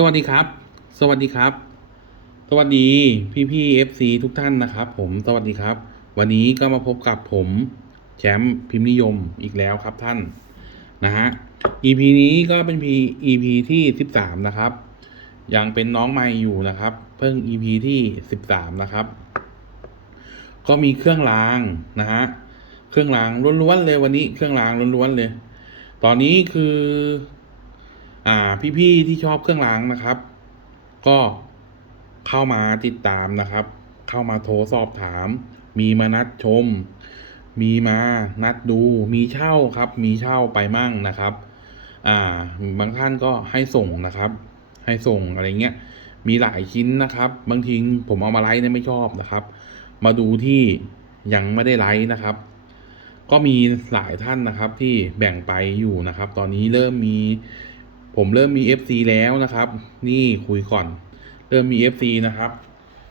สวัสดีครับ สวัสดีครับ สวัสดีพี่พี่เอฟซีทุกท่านนะครับ ผมสวัสดีครับ วันนี้ก็มาพบกับผมแชมป์พิมพ์นิยมอีกแล้วครับท่านนะฮะ EP นี้ก็เป็น EP ที่สิบสามนะครับ ยังเป็นน้องใหม่อยู่นะครับ เพิ่ง EP ที่สิบสามนะครับ ก็มีเครื่องรางนะฮะเครื่องรางล้วนๆเลยวันนี้เครื่องรางล้วนๆเลย ตอนนี้คือ อ่าพี่ๆที่ชอบเครื่องรางนะครับ ก็เข้ามาติดตามนะครับ เข้ามาโทรสอบถาม มีมานัดชม มีมานัดดูมีเช่าครับ มีเช่าไปมั่งนะครับ อ่าบางท่านก็ให้ส่งนะครับ ให้ส่งอะไรเงี้ยมีหลายชิ้นนะครับ บางทีผมเอามาไลฟ์เนี่ยไม่ชอบนะครับ มาดูที่ยังไม่ได้ไลฟ์นะครับ ก็มีหลายท่านนะครับที่แบ่งไปอยู่นะครับ ตอนนี้เริ่มมี ผมเริ่มมี FC แล้วนะครับ นี่คุยก่อน เริ่มมี FC นะครับ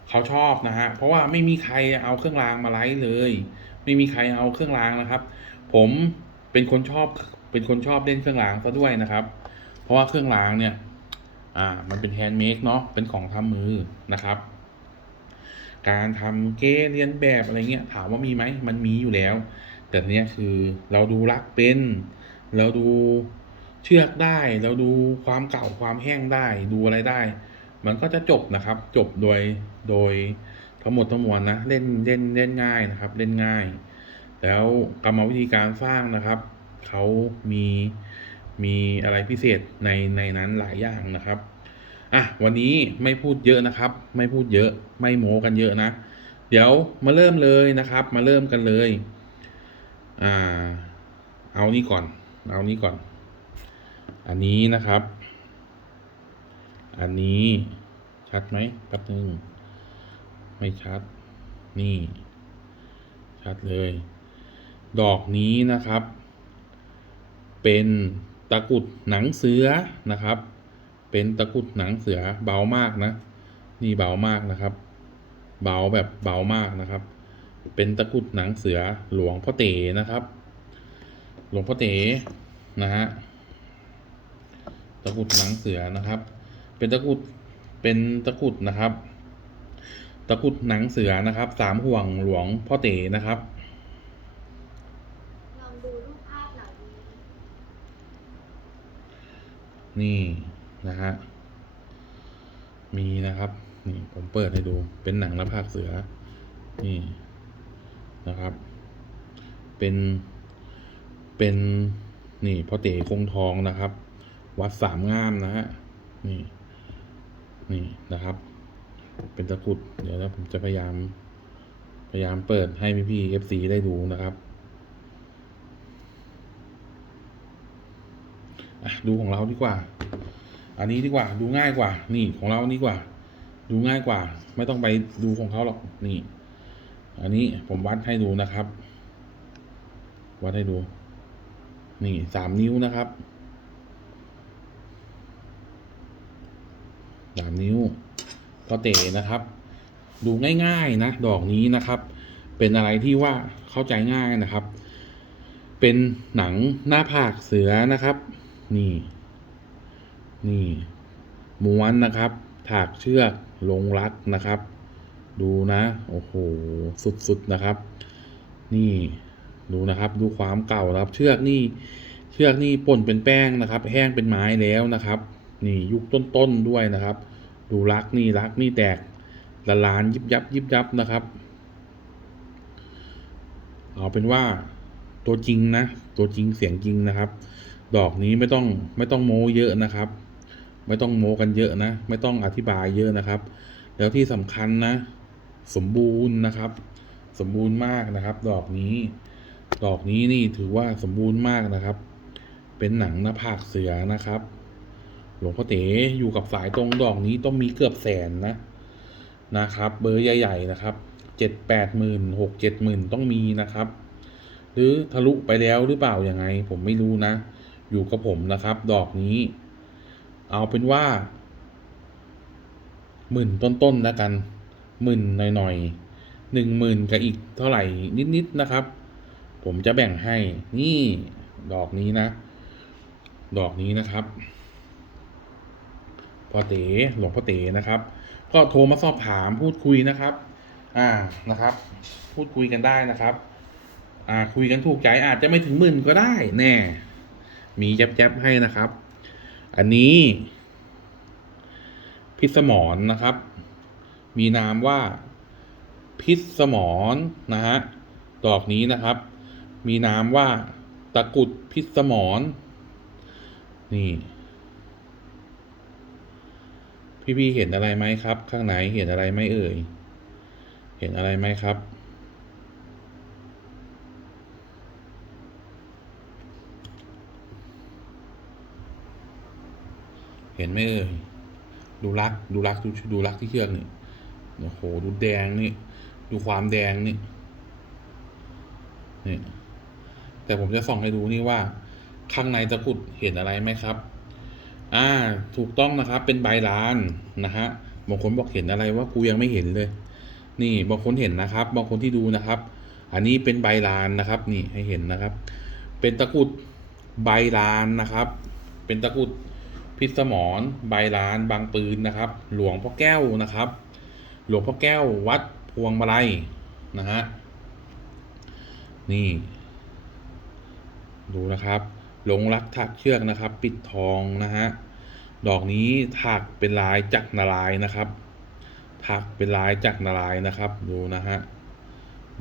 เขาชอบนะฮะเพราะว่าไม่มีใครเอาเครื่องรางมาไลฟ์เลย ไม่มีใครเอาเครื่องรางนะครับ ผมเป็นคนชอบเป็นคนชอบเล่นเครื่องรางซะด้วยนะครับ เพราะว่าเครื่องรางเนี่ย อ่า มันเป็นแฮนด์เมดเนาะเป็นของทำมือนะครับ การทำเก้เรียนแบบอะไรเงี้ยถามว่ามีไหมมันมีอยู่แล้ว แต่เนี้ยคือเราดูรักเป็น เราดู เชือกได้เราดูความเก่าความแห้งได้ดูอะไรได้ มันก็จะจบนะครับ จบโดยโดยทั้งหมดทั้งมวลนะเล่นเล่นเล่นง่ายนะครับ เล่นง่าย แล้วกรรมวิธีการสร้างนะครับเขามีมีอะไรพิเศษในในนั้นหลายอย่างนะครับอะวันนี้ไม่พูดเยอะนะครับ ไม่พูดเยอะไม่โม้กันเยอะนะ เดี๋ยวมาเริ่มเลยนะครับ มาเริ่มกันเลยอ่าเอานี่ก่อน เอานี่ก่อน อันนี้นะครับ อันนี้ชัดไหมแป๊บนึง ไม่ชัด นี่ ชัดเลย ดอกนี้นะครับ เป็นตะกุดหนังเสือนะครับ เป็นตะกุดหนังเสือเบามากนะ นี่เบามากนะครับ เบาแบบเบามากนะครับ เป็นตะกุดหนังเสือหลวงพ่อเต๋นะครับ หลวงพ่อเต๋นะฮะะกรุดหนังเสือนะครับ เป็นตะกรุดเป็นตะกรุดนะครับ ตะกรุดหนังเสือนะครับสามห่วงหลวงพ่อเต๋นะครับลองดูรูปภาพเหล่านี้นี่นะฮะมีนะครับนี่ผมเปิดให้ดูเป็นหนังหน้าผากเสือ นี่นะครับ เป็นเป็นนี่พ่อเต๋คงทองนะครับ วัดสามงามนะฮะนี่นี่นะครับ เป็นตะกุดเดี๋ยวนะผมจะพยายาม พยายามเปิดให้พี่พี่เอฟซีได้ดูนะครับดูของเราดีกว่า อันนี้ดีกว่า ดูง่ายกว่า นี่ของเรานี่กว่า ดูง่ายกว่า ไม่ต้องไปดูของเขาหรอก นี่ อันนี้ผมวัดให้ดูนะครับ วัดให้ดู นี่สามนิ้วนะครับ สามนิ้วก็เตะนะครับ ดูง่ายๆนะ ดอกนี้นะครับ เป็นอะไรที่ว่าเข้าใจง่ายนะครับ เป็นหนังหน้าผากเสือนะครับ นี่ นี่ม้วนนะครับ ถากเชือกลงรัดนะครับ ดูนะ โอ้โห สุดๆนะครับ นี่ดูนะครับ ดูความเก่านะครับ เชือกนี่ เชือกนี่ป่นเป็นแป้งนะครับ แห้งเป็นไม้แล้วนะครับ นี่ยุคต้นๆด้วยนะครับ ดูรักนี่รักนี่แตกละลานยิบยับยิบยับนะครับ เอาเป็นว่าตัวจริงนะ ตัวจริงเสียงจริงนะครับ ดอกนี้ไม่ต้องไม่ต้องโม้เยอะนะครับ ไม่ต้องโม้กันเยอะนะ ไม่ต้องอธิบายเยอะนะครับ แล้วที่สำคัญนะ สมบูรณ์นะครับ สมบูรณ์มากนะครับ ดอกนี้ ดอกนี้นี่ถือว่าสมบูรณ์มากนะครับ เป็นหนังหน้าผากเสือนะครับ หลวงพ่อเต๋อยู่กับสายตรงดอกนี้ต้องมีเกือบแสนนะนะครับ เบอร์ใหญ่ ๆ นะครับเจ็ดแปดหมื่นหกเจ็ดหมื่นต้องมีนะครับ หรือทะลุไปแล้วหรือเปล่ายังไง ผมไม่รู้นะ อยู่กับผมนะครับ ดอกนี้ เอาเป็นว่าหมื่นต้นๆแล้วกันหมื่นหน่อยๆหนึ่งหมื่นกับอีกเท่าไหร่นิดๆนะครับ ผมจะแบ่งให้นี่ดอกนี้นะ ดอกนี้นะครับ พอพ่อเต๋หลวงพ่อเต๋นะครับ ก็โทรมาสอบถามพูดคุยนะครับ อ่านะครับ พูดคุยกันได้นะครับ อ่าคุยกันถูกใจอาจจะไม่ถึงหมื่นก็ได้แน่ มีแจ๊บๆให้นะครับ อันนี้ พิษสมรนนะครับ มีนามว่าพิษสมรนนะฮะดอกนี้นะครับ มีนามว่าตะกุดพิษสมรนี่ พี่ๆเห็นอะไรไหมครับ ข้างไหนเห็นอะไรไหมเอ่ย เห็นอะไรไหมครับ เห็นไหมเอ่ย ดูรัก ดูรัก ดูดูรักที่เชือกนี่โอ้โห ดูแดงนี่ ดูความแดงนี่ นี่ แต่ผมจะส่องให้ดูนี่ว่า ข้างในตะกุดเห็นอะไรไหมครับ อ่า ถูกต้องนะครับ เป็นใบลานนะฮะ บางคนบอกเห็นอะไรว่ากูยังไม่เห็นเลย นี่บางคนเห็นนะครับ บางคนที่ดูนะครับ อันนี้เป็นใบลานนะครับ นี่ให้เห็นนะครับ เป็นตะกุดใบลานนะครับ เป็นตะกุดพิษสมรใบลาน บางปืนนะครับ หลวงพ่อแก้วนะครับ หลวงพ่อแก้ววัดพวงมาลัยนะฮะ นี่ ดูนะครับ หลงรักถักเชือกนะครับ ปิดทองนะฮะดอกนี้ถักเป็นลายจักรนารายนะครับถักเป็นลายจักรนารายนะครับ ดูนะฮะ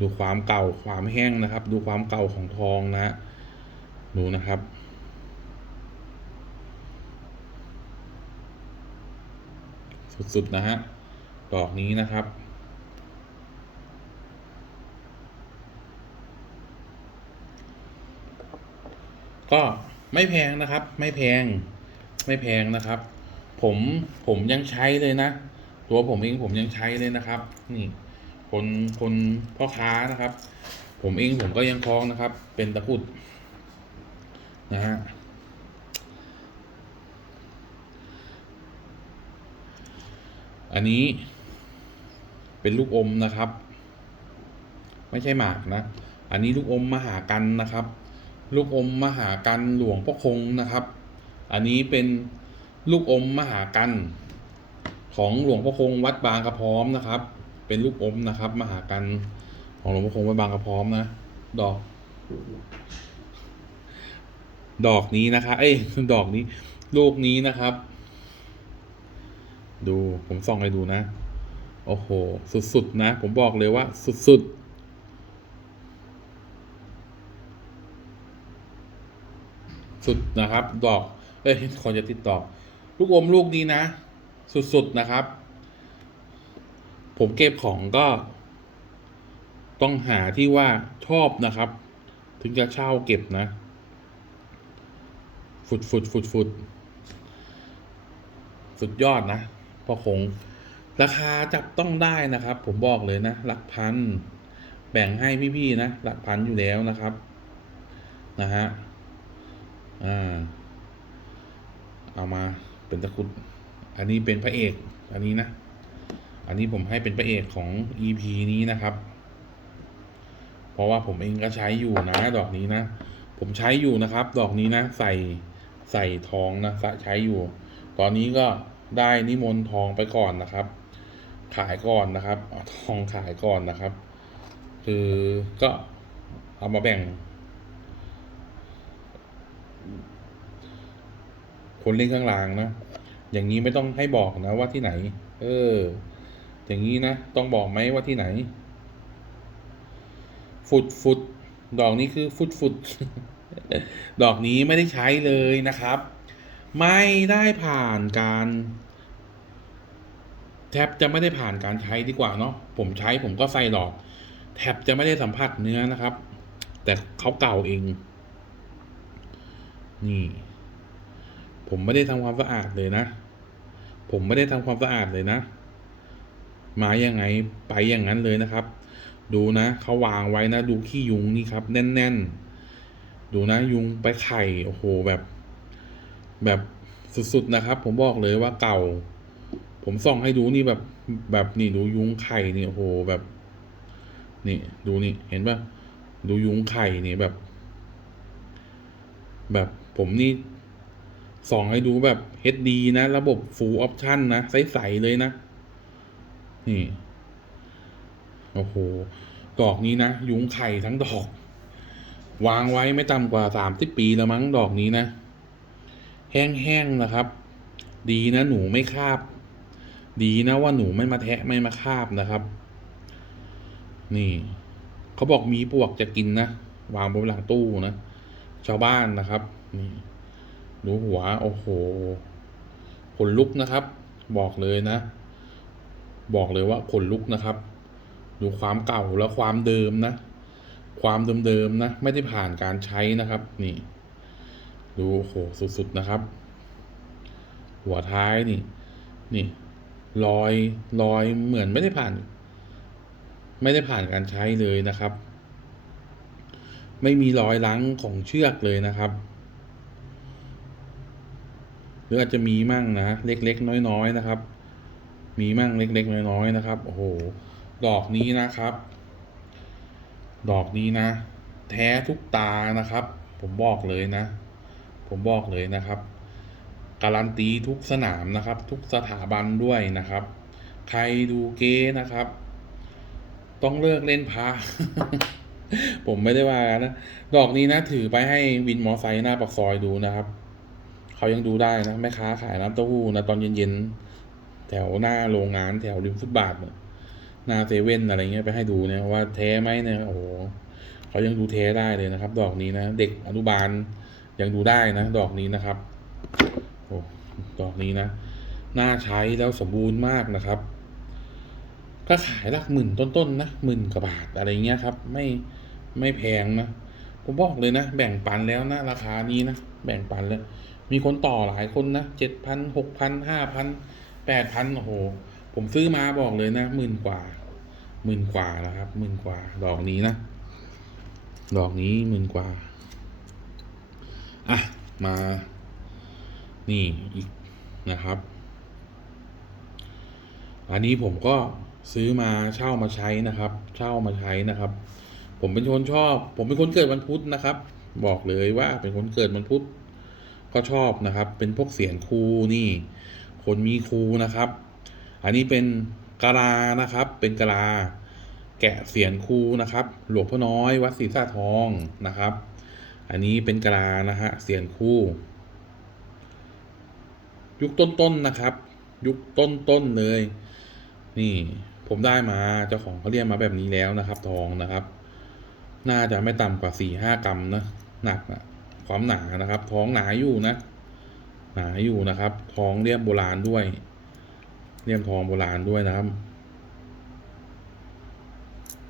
ดูความเก่าความแห้งนะครับ ดูความเก่าของทองนะฮะดูนะครับสุดๆนะฮะดอกนี้นะครับ ก็ไม่แพงนะครับ ไม่แพงไม่แพงนะครับ ผมผมยังใช้เลยนะ ตัวผมเองผมยังใช้เลยนะครับ นี่ คนคนพ่อค้านะครับ ผมเองผมก็ยังคล้องนะครับ เป็นตะกุดนะฮะอันนี้เป็นลูกอมนะครับ ไม่ใช่หมากนะ อันนี้ลูกอมมหากันนะครับ ลูกอมมหากันหลวงพ่อคงนะครับ อันนี้เป็นลูกอมมหากันของหลวงพ่อคงวัดบางกระพร้อมนะครับ เป็นลูกอมนะครับ มหากันของหลวงพ่อคงวัดบางกระพร้อมนะ ดอก ดอกนี้นะคะเอ้ยดอกนี้ ลูกนี้นะครับ ดูผมส่องให้ดูนะ โอ้โห สุดๆนะ ผมบอกเลยว่า สุดๆ สุดนะครับ ดอก เอ้ยคนจะติดต่อลูกอมลูกนี้นะ สุดๆนะครับ ผมเก็บของก็ ต้องหาที่ว่าชอบนะครับ ถึงจะเช่าเก็บนะ ฟุดฟุดฟุดฟุดสุดยอดนะพอคง ราคาจับต้องได้นะครับ ผมบอกเลยนะ หลักพัน แบ่งให้พี่ๆนะ หลักพันอยู่แล้วนะครับ นะฮะ อ่า เอามาเป็นตะกรุด อันนี้เป็นพระเอก อันนี้นะ อันนี้ผมให้เป็นพระเอกของ EP นี้นะครับ เพราะว่าผมเองก็ใช้อยู่นะ ดอกนี้นะ ผมใช้อยู่นะครับ ดอกนี้นะ ใส่ใส่ทองนะใช้อยู่ ตอนนี้ก็ได้นิมนต์ทองไปก่อนนะครับ ขายก่อนนะครับทองขายก่อนนะครับ คือก็เอามาแบ่ง คนเล่นข้างล่างนะ อย่างนี้ไม่ต้องให้บอกนะว่าที่ไหน เออ อย่างนี้นะ ต้องบอกไหมว่าที่ไหน ฟุดฟุดดอกนี้คือฟุดฟุดดอกนี้ไม่ได้ใช้เลยนะครับ ไม่ได้ผ่านการ แทบจะไม่ได้ผ่านการใช้ดีกว่าเนาะผมใช้ผมก็ใส่หลอด แทบจะไม่ได้สัมผัสเนื้อนะครับ แต่เขาเก่าเอง นี่ ผมไม่ได้ทำความสะอาดเลยนะ ผมไม่ได้ทำความสะอาดเลยนะ มายังไงไปอย่างนั้นเลยนะครับ ดูนะเขาวางไว้นะ ดูขี้ยุงนี่ครับ แน่น ๆ ดูนะยุงไปไข่โอ้โหแบบ แบบสุดๆนะครับ ผมบอกเลยว่าเก่า ผมส่องให้ดูนี่แบบแบบนี่ดูยุงไข่นี่โอ้โหแบบ นี่ดูนี่เห็นปะดูยุงไข่นี่แบบ แบบ ผมนี่ส่องให้ดูแบบ HD นะ ระบบ Full Option นะ ใส ๆ เลยนะ นี่ โอ้โห ดอกนี้นะ ยุงไข่ทั้งดอก วางไว้ไม่ต่ำกว่าสามสิบปีแล้วมั้งดอกนี้นะ แห้ง ๆ นะครับ ดีนะ หนูไม่คาบ ดีนะว่าหนูไม่มาแทะไม่มาคาบนะครับ นี่ เขาบอกมีปวกจะกินนะ วางบนหลังตู้นะ ชาวบ้านนะครับนี่ดูหัวโอ้โหขนลุกนะครับ บอกเลยนะ บอกเลยว่าขนลุกนะครับ ดูความเก่าและความเดิมนะ ความเดิมๆนะ ไม่ได้ผ่านการใช้นะครับ นี่ ดูโอ้โหสุดๆนะครับ หัวท้ายนี่ นี่รอยรอยเหมือนไม่ได้ผ่าน ไม่ได้ผ่านการใช้เลยนะครับ ไม่มีรอยลังของเชือกเลยนะครับ หรืออาจจะมีมั่งนะเล็กๆน้อยๆนะครับ มีมั่งเล็กๆน้อยๆนะครับโอ้โหดอกนี้นะครับ ดอกนี้นะ แท้ทุกตานะครับ ผมบอกเลยนะ ผมบอกเลยนะครับ การันตีทุกสนามนะครับ ทุกสถาบันด้วยนะครับ ใครดูเก๊นะครับ ต้องเลิกเล่นพา ผมไม่ได้ว่านะ ดอกนี้นะถือไปให้วินมอไซค์หน้าปากซอยดูนะครับ เขายังดูได้นะแม่ค้าขายน้ำเต้าหู้นะตอนเย็นๆ แถวหน้าโรงงานแถวริมฟุตบาทเนี่ยหน้าเซเว่นอะไรเงี้ยไปให้ดูเนี่ยว่าแท้ไหมเนี่ยโอ้โหเขายังดูแท้ได้เลยนะครับ ดอกนี้นะเด็กอนุบาลยังดูได้นะ ดอกนี้นะครับโอ้ดอกนี้นะน่าใช้แล้วสมบูรณ์มากนะครับ ก็ขายหลักหมื่นต้นๆนะหมื่นกว่าบาทอะไรเงี้ยครับ ไม่ไม่แพงนะผมบอกเลยนะ แบ่งปันแล้วนะราคานี้นะแบ่งปันแล้ว มีคนต่อหลายคนนะเจ็ดพันหกพันห้าพันแปดพันโอ้โห ผมซื้อมาบอกเลยนะหมื่นกว่าหมื่นกว่านะครับหมื่นกว่าดอกนี้นะดอกนี้หมื่นกว่าอะมา นี่อีกนะครับ อันนี้ผมก็ ซื้อมาเช่ามาใช้นะครับ เช่ามาใช้นะครับ ผมเป็นคนชอบ ผมเป็นคนเกิดวันพุธนะครับ บอกเลยว่าเป็นคนเกิดวันพุธก็ชอบนะครับ เป็นพวกเสียงครูนี่ คนมีครูนะครับ อันนี้เป็นกะลานะครับ เป็นกะลา แกะเสียงครูนะครับ หลวงพ่อน้อยวัดศรีสะทองนะครับ อันนี้เป็นกะลานะฮะเสียงครูยุคต้นๆนะครับ ยุคต้นๆเลย นี่ ผมได้มาเจ้าของเขาเรียกมาแบบนี้แล้วนะครับ ทองนะครับ น่าจะไม่ต่ำกว่าสี่ห้ากรัมนะหนักนะความหนานะครับ ท้องหนาอยู่นะ หนาอยู่นะครับ ท้องเรียบโบราณด้วย เรียบทองโบราณด้วยนะครับ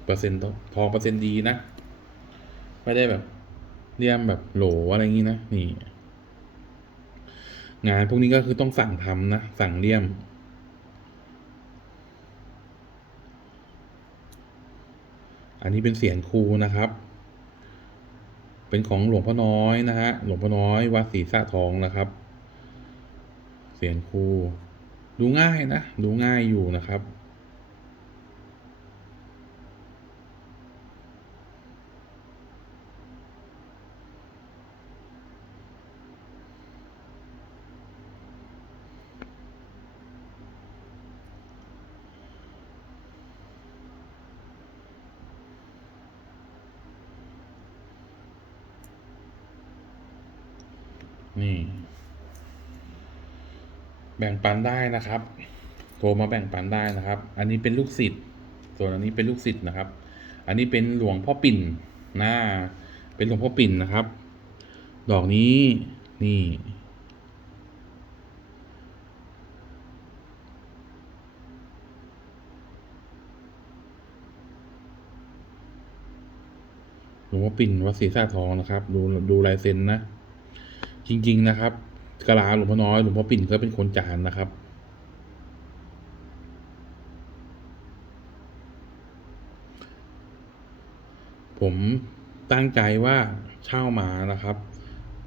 เปอร์เซ็นต์ทองเปอร์เซ็นต์ดีนะ ไม่ได้แบบเรียมแบบโหลอะไรอย่างนี้นะนี่ งานพวกนี้ก็คือต้องสั่งทำนะ สั่งเลี่ยม อันนี้เป็นเสียงครูนะครับ เป็นของหลวงพ่อน้อยนะฮะ หลวงพ่อน้อยวัดศรีสะทองนะครับ เสียงครู ดูง่ายนะ ดูง่ายอยู่นะครับ นี่ แบ่งปันได้นะครับ โทรมาแบ่งปันได้นะครับ อันนี้เป็นลูกศิษย์ ส่วนอันนี้เป็นลูกศิษย์นะครับ อันนี้เป็นหลวงพ่อปิ่นน้าเป็นหลวงพ่อปิ่นนะครับ ดอกนี้ นี่ หลวงพ่อปิ่นวัดศรีสะทองนะครับ ดูดูลายเซ็นนะ จริง ๆ นะครับกะลาหลวงพ่อน้อยหลวงพ่อปิ่นก็เป็นคนจานนะครับ ผมตั้งใจว่าเช่ามานะครับ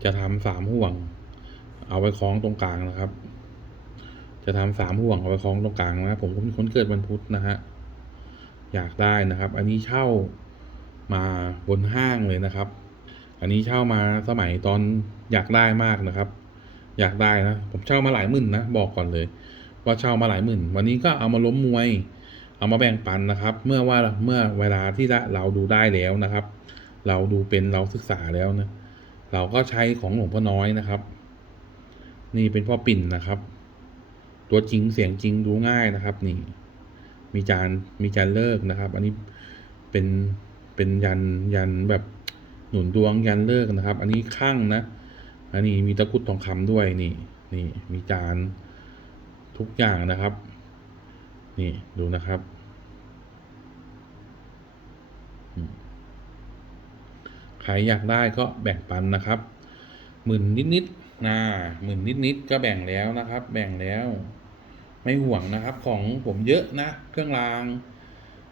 จะทำสามห่วง เอาไว้คล้องตรงกลางนะครับ จะทำสามห่วงเอาไว้คล้องตรงกลางนะผมก็เป็นคนเกิดวันพุธนะฮะอยากได้นะครับ อันนี้เช่ามาบนห้างเลยนะครับ อันนี้เช่ามาสมัยตอน อยากได้มากนะครับ อยากได้นะ ผมเช่ามาหลายหมื่นนะ บอกก่อนเลย ว่าเช่ามาหลายหมื่น วันนี้ก็เอามาล้มมวย เอามาแบ่งปันนะครับ เมื่อว่าเมื่อเวลาที่เราดูได้แล้วนะครับ เราดูเป็นเราศึกษาแล้วนะ เราก็ใช้ของหลวงพ่อน้อยนะครับ นี่เป็นพ่อปิ่นนะครับ ตัวจริงเสียงจริงดูง่ายนะครับ นี่ มีจานมีจานเลิกนะครับ อันนี้เป็นเป็นยันยันแบบหนุนดวงยันเลิกนะครับ อันนี้ข้างนะ อันนี้มีตะกรุดทองคำด้วยนี่นี่มีจานทุกอย่างนะครับ นี่ดูนะครับ ใครอยากได้ก็แบ่งปันนะครับหมื่นนิดๆนะหมื่นนิดๆก็แบ่งแล้วนะครับ แบ่งแล้ว ไม่ห่วงนะครับ ของผมเยอะนะ เครื่องราง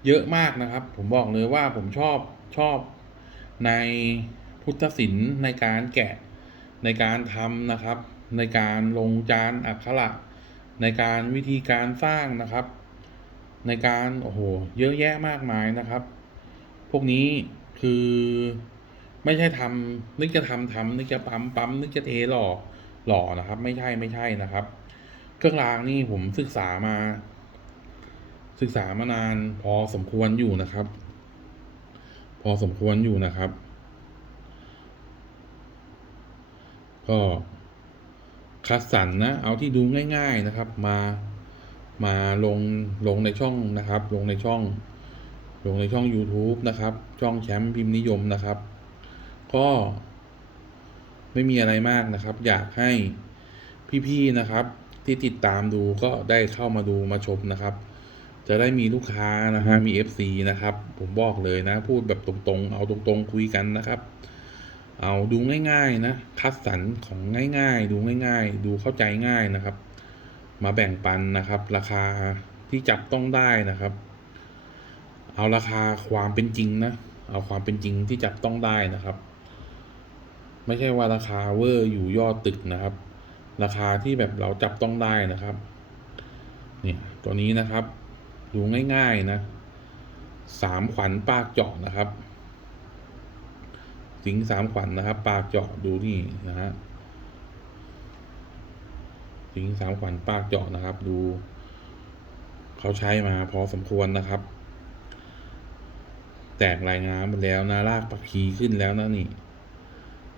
เยอะมากนะครับ ผมบอกเลยว่าผมชอบชอบในพุทธศิลป์ในการแกะ ในการทำนะครับ ในการลงจานอักขระในการวิธีการสร้างนะครับ ในการโอ้โหเยอะแยะมากมายนะครับ พวกนี้คือไม่ใช่ทำนึกจะทำทำนึกจะปั๊มปั๊มนึกจะเทหล่อหล่อนะครับ ไม่ใช่ไม่ใช่นะครับ เครื่องรางนี่ผมศึกษามา ศึกษามานานพอสมควรอยู่นะครับ พอสมควรอยู่นะครับ ก็คัดสรรนะเอาที่ดูง่าย ๆนะครับ มามาลงลงในช่องนะครับ ลงในช่อง ลงในช่อง YouTube นะครับ ช่องแชมป์พิมพ์นิยมนะครับ ก็ไม่มีอะไรมากนะครับ อยากให้พี่ๆนะครับ ที่ติดตามดูก็ได้เข้ามาดูมาชมนะครับ จะได้มีลูกค้านะฮะมี FC นะครับ ผมบอกเลยนะ พูดแบบตรงๆ เอาตรงๆ คุยกันนะครับ เอาดูง่ายๆนะคัดสรรของง่ายๆ ดูง่าย ๆ ดูเข้าใจง่ายนะครับ มาแบ่งปันนะครับ ราคาที่จับต้องได้นะครับ เอาราคาความเป็นจริงนะเอาความเป็นจริงที่จับต้องได้นะครับ ไม่ใช่ว่าราคาเวอร์อยู่ยอดตึกนะครับ ราคาที่แบบเราจับต้องได้นะครับเนี่ยตัวนี้นะครับ ดูง่ายๆนะสามขวัญปากเจาะนะครับ สิงสามขวัญนะครับ ปากเจาะดูนี่นะฮะสิงสามขวัญปากเจาะนะครับ ดูเขาใช้มาพอสมควรนะครับ แตกลายงามแล้วนะรากปักขีขึ้นแล้วนะนี่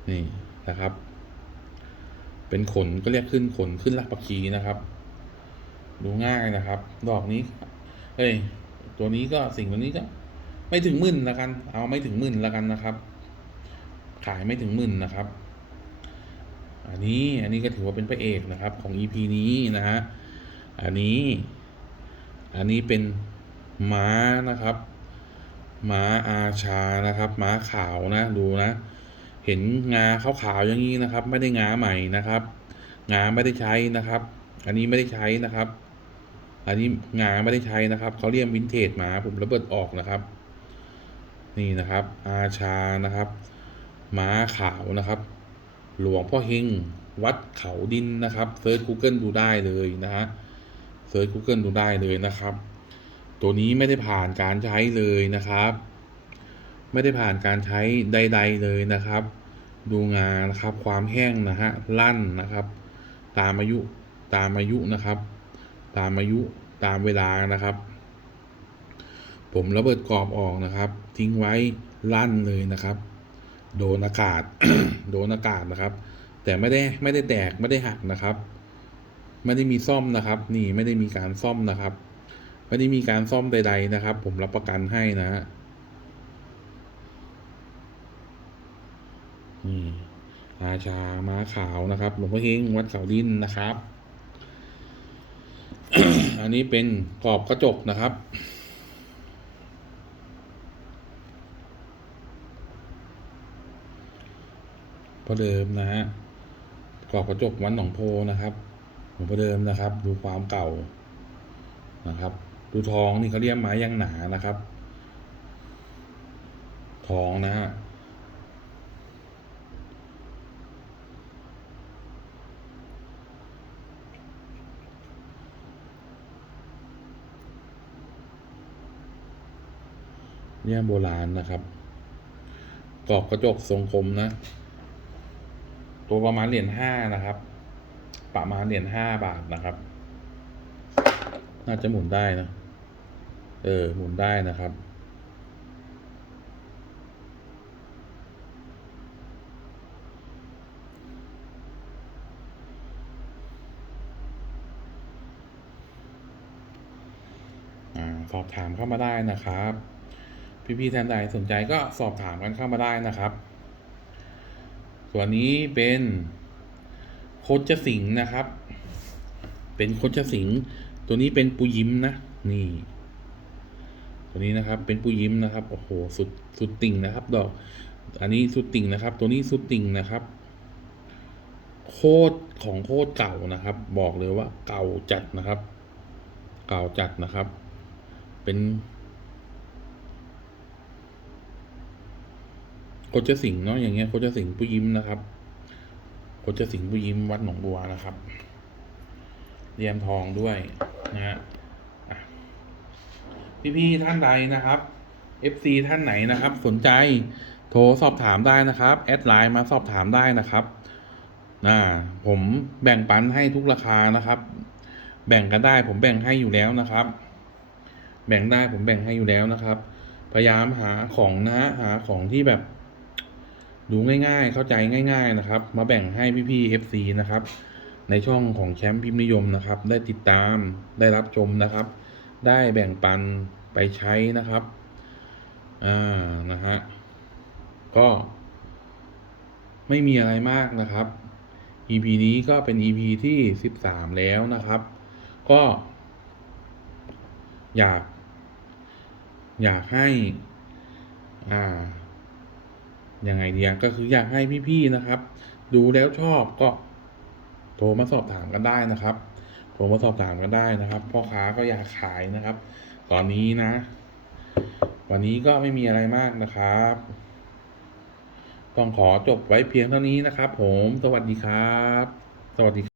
นี่นะครับ เป็นขนก็เรียกขึ้นขนขึ้นรากปักขีนะครับ ดูง่ายนะครับ ดอกนี้เอ้ยตัวนี้ก็สิ่งตัวนี้ก็ไม่ถึงหมื่นละกัน เอาไม่ถึงหมื่นละกันนะครับ ขายไม่ถึงหมื่นนะครับ อันนี้อันนี้ก็ถือว่าเป็นพระเอกนะครับของ EP นี้นะฮะ อันนี้ อันนี้เป็นม้านะครับ ม้าอาชานะครับ ม้าขาวนะดูนะ เห็นงาขาวๆอย่างนี้นะครับ ไม่ได้งาใหม่นะครับ งาไม่ได้ใช้นะครับ อันนี้ไม่ได้ใช้นะครับ อันนี้งาไม่ได้ใช้นะครับเขาเรียกวินเทจหมาผมระเบิดออกนะครับ นี่นะครับ อาชานะครับ ม้าขาวนะครับ หลวงพ่อเฮงวัดเขาดินนะครับเซิร์ช Google ดูได้เลยนะฮะเซิร์ช Google ดูได้เลยนะครับ ตัวนี้ไม่ได้ผ่านการใช้เลยนะครับ ไม่ได้ผ่านการใช้ใด ๆ เลยนะครับ ดูงานนะครับความแห้งนะฮะลั่นนะครับ ตามอายุตามอายุนะครับ ตามอายุตามเวลานะครับ ผมระเบิดกรอบออกนะครับ ทิ้งไว้ลั่นเลยนะครับ โดนอากาศ โดนอากาศนะครับ แต่ไม่ได้ไม่ได้แตกไม่ได้หักนะครับ ไม่ได้มีซ่อมนะครับ นี่ไม่ได้มีการซ่อมนะครับ ไม่ได้มีการซ่อมใด ๆ นะครับ ผมรับประกันให้นะฮะนี่ราชาม้าขาวนะครับ หลวงพ่อเฮงวัดเขาดินนะครับ อันนี้เป็นกรอบกระจกนะครับ พอเดิมนะฮะกรอบกระจกวัดหนองโพนะครับหลวงพ่อเดิมนะครับ ดูความเก่านะครับ ดูทองนี่เขาเรียกไม้ยางหนานะครับ ทองนะฮะเนี่ยโบราณนะครับกรอบกระจกทรงกลมนะ ตัวประมาณเหรียญห้านะครับ ประมาณเหรียญห้าบาทนะครับ น่าจะหมุนได้นะ เออ หมุนได้นะครับสอบถามเข้ามาได้นะครับ พี่ๆท่านใดสนใจก็สอบถามกันเข้ามาได้นะครับ ส่วนนี้เป็นโคชสิงห์นะครับ เป็นโคชสิงห์ตัวนี้เป็นปูยิ้มนะ นี่ ตัวนี้นะครับ เป็นปูยิ้มนะครับ โอ้โห สุด สุดติ่งนะครับ ดอก อันนี้สุดติ่งนะครับ ตัวนี้สุดติ่งนะครับ โคตรของโคตรเก่านะครับ บอกเลยว่าเก่าจัดนะครับ เก่าจัดนะครับ เป็น โคชสิงห์เนาะอย่างเงี้ยโคชสิงห์ผู้ยิ้มนะครับโคชสิงห์ผู้ยิ้มวัดหนองบัวนะครับเรียมทองด้วยนะฮะอะพี่ๆท่านใดนะครับ FC ท่านไหนนะครับ สนใจโทรสอบถามได้นะครับ แอดไลน์มาสอบถามได้นะครับนะผมแบ่งปันให้ทุกราคานะครับ แบ่งกันได้ผมแบ่งให้อยู่แล้วนะครับ แบ่งได้ผมแบ่งให้อยู่แล้วนะครับ พยายามหาของนะฮะหาของที่แบบ ดูง่ายๆ เข้าใจง่าย ๆนะครับ มาแบ่งให้พี่ๆ FC นะครับ ในช่องของแชมป์พิมพ์นิยมนะครับ ได้ติดตามได้รับชมนะครับ ได้แบ่งปันไปใช้นะครับอ่านะฮะก็ ไม่มีอะไรมากนะครับ EP นี้ก็เป็น EP ที่สิบสามแล้วนะครับ ก็ อยาก อยากให้ อ่า ยังไงเดียก็คืออยากให้พี่ๆนะครับ ดูแล้วชอบก็โทรมาสอบถามกันได้นะครับโทรมาสอบถามกันได้นะครับ พ่อค้าก็อยากขายนะครับ ตอนนี้นะ วันนี้ก็ไม่มีอะไรมากนะครับ ต้องขอจบไว้เพียงเท่านี้นะครับ ผม สวัสดีครับ สวัสดี